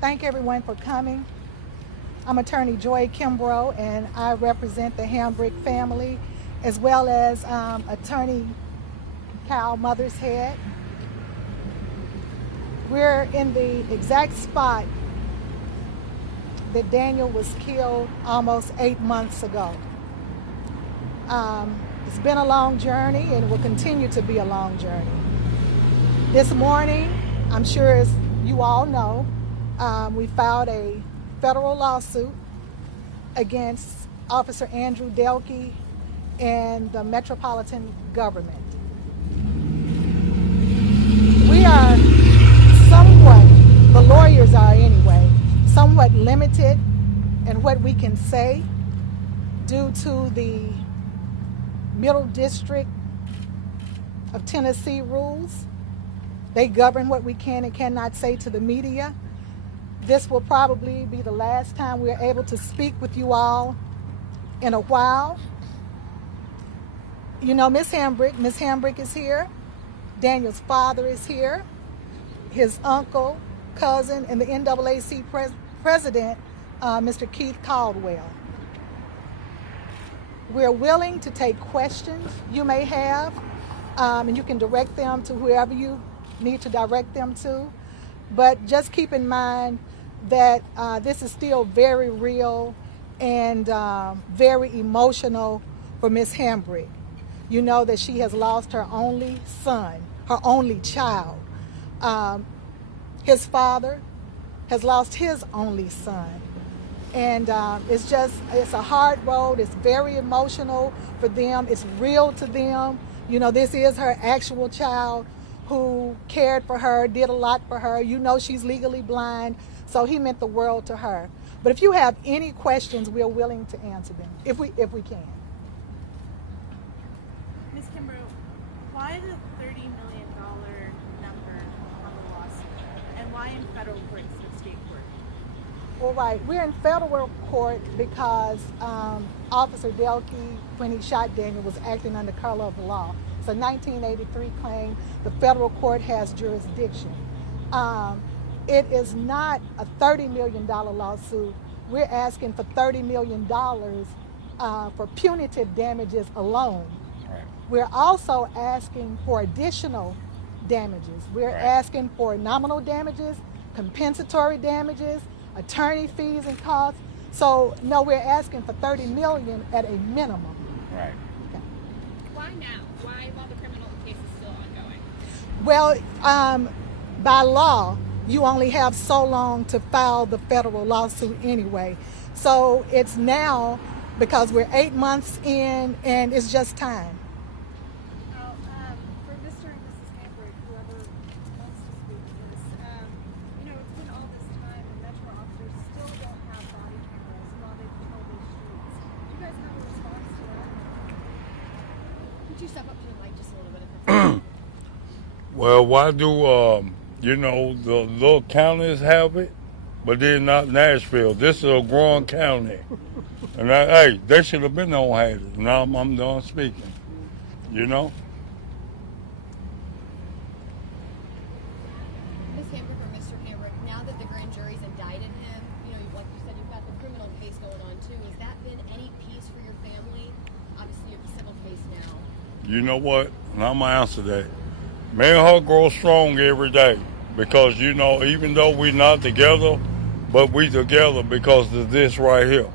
thank everyone for coming. I'm attorney Joy Kimbrough, and I represent the Hambrick family, as well as attorney Cal Mothershead. We're in the exact spot that Daniel was killed almost 8 months ago. It's been a long journey, and it will continue to be a long journey. This morning, I'm sure as you all know, we filed a federal lawsuit against Officer Andrew Delkey and the Metropolitan Government. We are somewhat, the lawyers are anyway, somewhat limited in what we can say due to the Middle District of Tennessee rules. They govern what we can and cannot say to the media. This will probably be the last time we're able to speak with you all in a while. You know, Ms. Hambrick is here. Daniel's father is here. His uncle, cousin, and the NAAC president, Mr. Keith Caldwell. We're willing to take questions you may have, and you can direct them to whoever you need to direct them to. But just keep in mind that this is still very real and very emotional for Ms. Hambrick. You know that she has lost her only son, her only child. His father has lost his only son. And it's a hard road. It's very emotional for them. It's real to them. You know, this is her actual child who cared for her, did a lot for her. You know she's legally blind, so he meant the world to her. But if you have any questions, we're willing to answer them, if we can. Ms. Kimbrough, why the $30 million number on the lawsuit, and why in federal court instead of state court? Well, right, we're in federal court because Officer Delkey, when he shot Daniel, was acting under color of the law. It's a 1983 claim. The federal court has jurisdiction. It is not a $30 million lawsuit. We're asking for $30 million for punitive damages alone. Right. We're also asking for additional damages. We're asking for nominal damages, compensatory damages, attorney fees and costs. So no, we're asking for $30 million at a minimum. Right. Okay. Why now? Why while the criminal case is still ongoing? Well, by law, you only have so long to file the federal lawsuit anyway. So it's now because we're 8 months in and it's just time. Now, for Mr. and Mrs. Hambrick, whoever wants to speak to this, you know, it's been all this time and Metro officers still don't have body cameras while they patrol these streets. Do you guys have a response to that? Could you step up to the mic just a little bit? Well, why do you know, the little counties have it, but then not Nashville? This is a growing county, and hey, they should have been on had it. Now I'm done speaking. You know. Ms. Hambrick or Mr. Hambrick, now that the grand jury's indicted him, you know, like you said, you've got the criminal case going on too. Has that been any peace for your family? Obviously, you have the civil case now. You know what? And I'm gonna answer that. Me and her grow strong every day because, you know, even though we're not together, but we together because of this right here.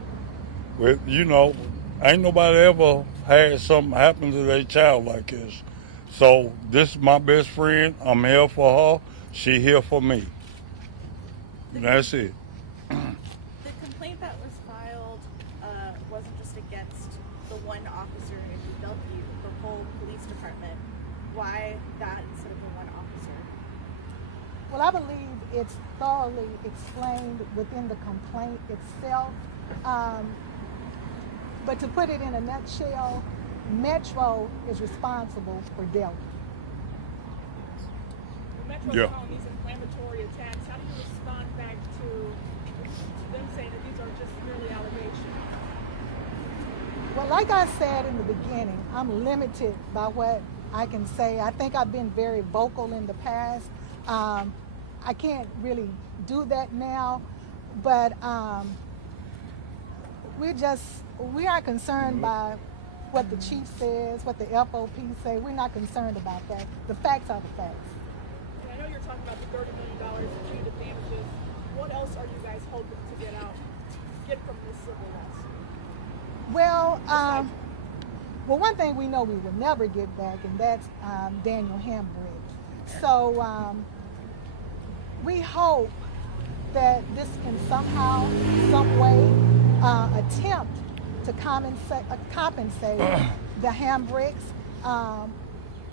You know, ain't nobody ever had something happen to their child like this. So this is my best friend. I'm here for her. She here for me. And that's it. The complaint that was filed wasn't just against the one officer who dealt with you, the whole police department. Why that instead of the one officer? Well, I believe it's thoroughly explained within the complaint itself. But to put it in a nutshell, Metro is responsible for Delkey. Metro Yeah. calling these inflammatory attacks. How do you respond back to them saying that these are just merely allegations? Well, like I said in the beginning, I'm limited by what I can say. I think I've been very vocal in the past. I can't really do that now, but we are concerned by what the chief says, what the FOP say. We're not concerned about that. The facts are the facts. And I know you're talking about the $30 million in punitive damages. What else are you guys hoping to get from this civil lawsuit? Well, one thing we know we will never get back, and that's Daniel Hambrick. So we hope that this can somehow, some way, attempt to compensate the Hambricks.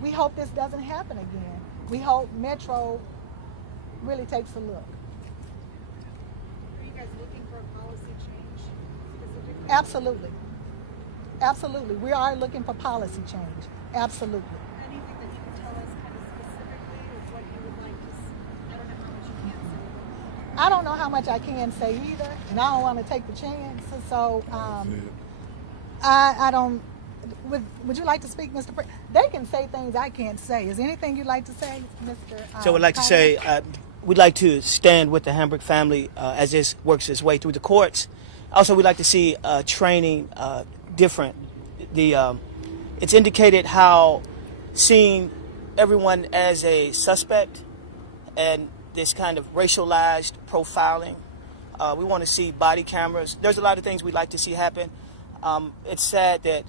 We hope this doesn't happen again. We hope Metro really takes a look. Are you guys looking for a policy change specifically? Absolutely. Absolutely. We are looking for policy change. Absolutely. Anything that you can tell us kind of specifically of what you would like to see? I don't know how much you can say. I don't know how much I can say either, and I don't want to take the chance. So I don't. Would you like to speak, Mr. They can say things I can't say. Is there anything you'd like to say, Mr. So I'd like to say we'd like to stand with the Hambrick family as this works its way through the courts. Also, we'd like to see training different. It's indicated how seeing everyone as a suspect and this kind of racialized profiling. We want to see body cameras. There's a lot of things we'd like to see happen. It's sad that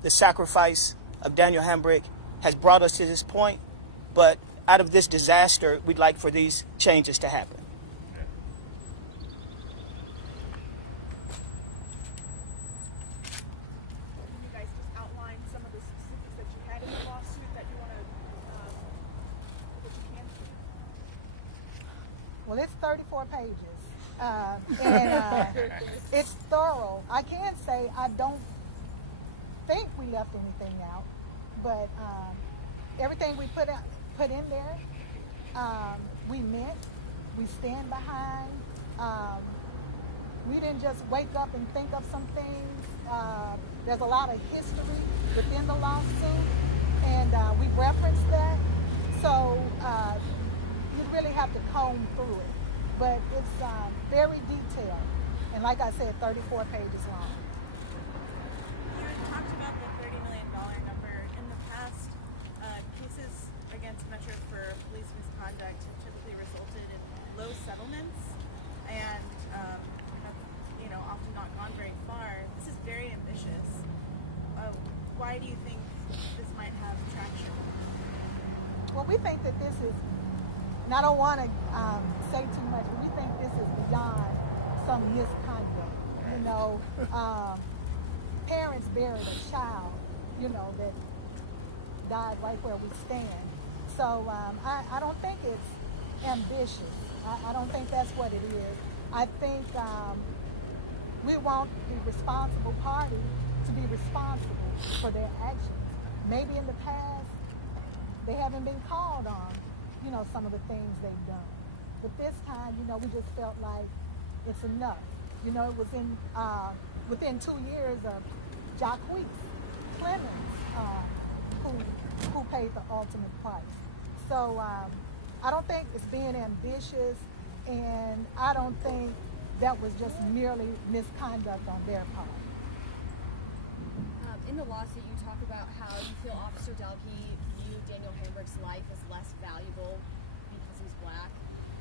the sacrifice of Daniel Hambrick has brought us to this point, but out of this disaster, we'd like for these changes to happen. Can you guys just outline some of the specifics that you had in the lawsuit that you want to, that you can see? Well, it's 34 pages, and it's thorough. I can say I don't think we left anything out, but everything we put in there, we meant, we stand behind. We didn't just wake up and think of some things. There's a lot of history within the lawsuit, and we referenced that. So you really have to comb through it, but it's very detailed, and like I said, 34 pages long. You talked about the $30 million number. In the past, cases against Metro for police misconduct have typically resulted in low settlements and have, often not gone very far. This is very ambitious. Why do you think this might have traction? Well, we think that this is, and I don't want to say too much, but we think this is beyond some misconduct. Parents buried a child, that died right where we stand. So I don't think it's ambitious. I don't think that's what it is. I think we want the responsible party to be responsible for their actions. Maybe in the past they haven't been called on, some of the things they've done. But this time, we just felt like it's enough. It was within 2 years of Jacques Clemens, who paid the ultimate price. So I don't think it's being ambitious, and I don't think that was just merely misconduct on their part. In the lawsuit, you talk about how you feel Officer Delkey viewed Daniel Hambrick's life as less valuable because he's black.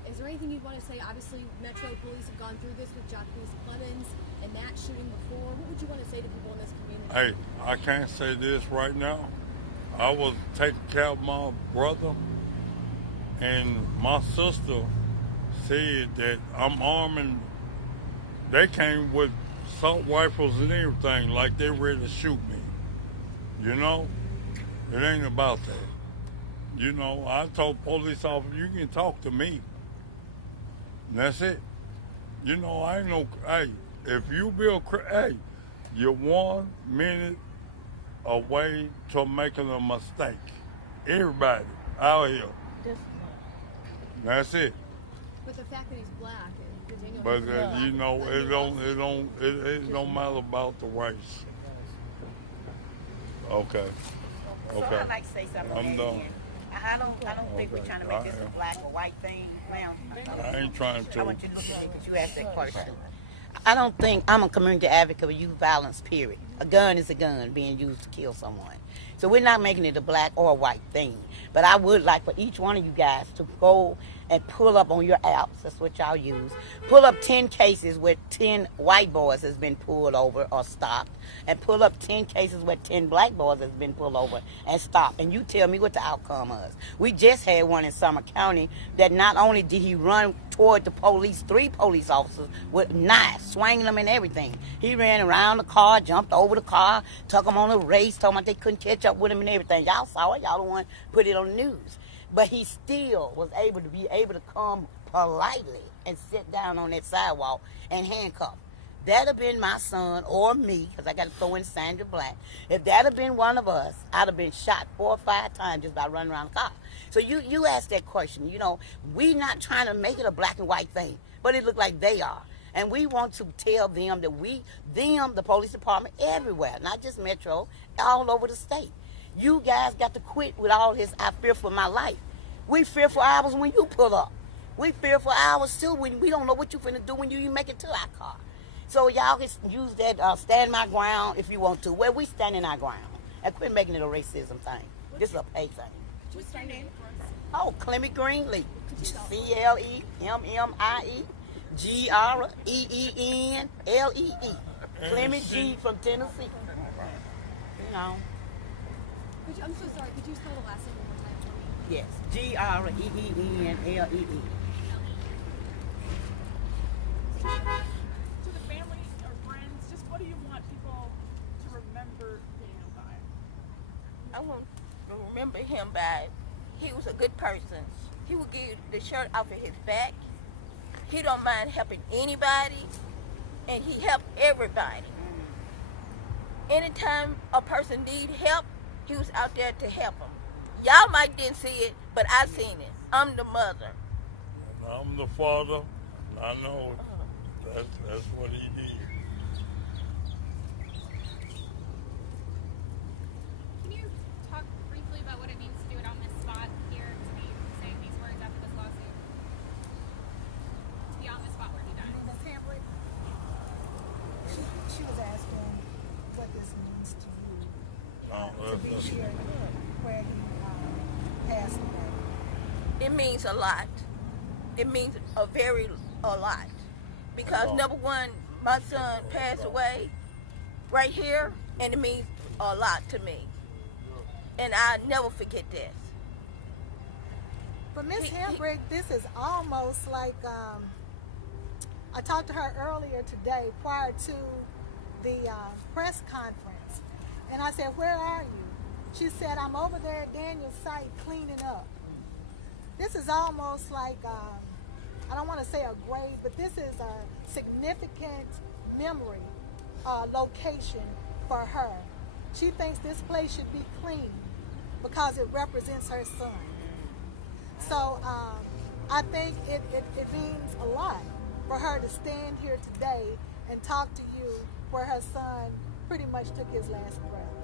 Is there anything you'd want to say? Obviously, Metro Police have gone through this with Jacques Clemens and that shooting before. What would you want to say to people in this community? Hey, I can't say this right now. I was taking care of my brother, and my sister said that I'm arming. They came with assault rifles and everything, like they ready to shoot me. It ain't about that. I told police officer, you can talk to me. And that's it. I ain't no. Hey, if you be you're 1 minute away to making a mistake. Everybody out here. That's it. But the fact that he's black and Daniel But Hambrick, it don't matter about the race. Okay. So I'd like to say something. I'm done. I don't think we're trying to make this a black or white thing, ma'am. I ain't trying I to. want you to look at me because you asked that question. I don't think I'm a community advocate of youth violence, period. A gun is a gun being used to kill someone. So we're not making it a black or a white thing. But I would like for each one of you guys to go and pull up on your apps, that's what y'all use, pull up 10 cases where 10 white boys has been pulled over or stopped, and pull up 10 cases where 10 black boys has been pulled over and stopped, and you tell me what the outcome was. We just had one in Summer County that not only did he run toward the police, 3 police officers with knives, swinging them and everything. He ran around the car, jumped over the car, took them on a race, told them they couldn't catch up with him and everything. Y'all saw it, y'all the one put it on the news. But he still was able to come politely and sit down on that sidewalk and handcuff. That'd have been my son or me, because I got to throw in Sandra Black. If that had been one of us, I'd have been shot 4 or 5 times just by running around the car. So you asked that question. You know, we not trying to make it a black and white thing, but it look like they are. And we want to tell them that the police department everywhere, not just Metro, all over the state. You guys got to quit with all this, I fear for my life. We fear for ours when you pull up. We fear for ours too when we don't know what you finna do when you make it to our car. So y'all can use that stand my ground if you want to. Where we standing our ground. And quit making it a racism thing. This is a pay thing. What's your name? Oh, Clemmy Greenlee. CLEMMIE, Clemmy G from Tennessee. You know. I'm so sorry. Could you spell the last name one more time for me? Yes. GREENLEE. To the family or friends, just what do you want people to remember Daniel by? I want to remember him by, he was a good person. He would give the shirt off of his back. He don't mind helping anybody, and he helped everybody. Anytime a person need help, he was out there to help them. Y'all might didn't see it, but I seen it. I'm the mother. And I'm the father. And I know that's what he did. Can you talk briefly about what it means to do it on this spot here, to be saying these words after this lawsuit? To be on the spot where he died. Ms. Hambrick, she was asking what this means to you to be here where he passed away. It means a lot. It means a lot. Because number one, my son passed away right here, and it means a lot to me. And I never forget this. For Ms. Hambrick, this is almost like, I talked to her earlier today prior to the press conference. And I said, where are you? She said, I'm over there at Daniel's site cleaning up. This is almost like, I don't want to say a grave, but this is a significant memory location for her. She thinks this place should be clean because it represents her son. So I think it means a lot for her to stand here today and talk to you where her son pretty much took his last breath.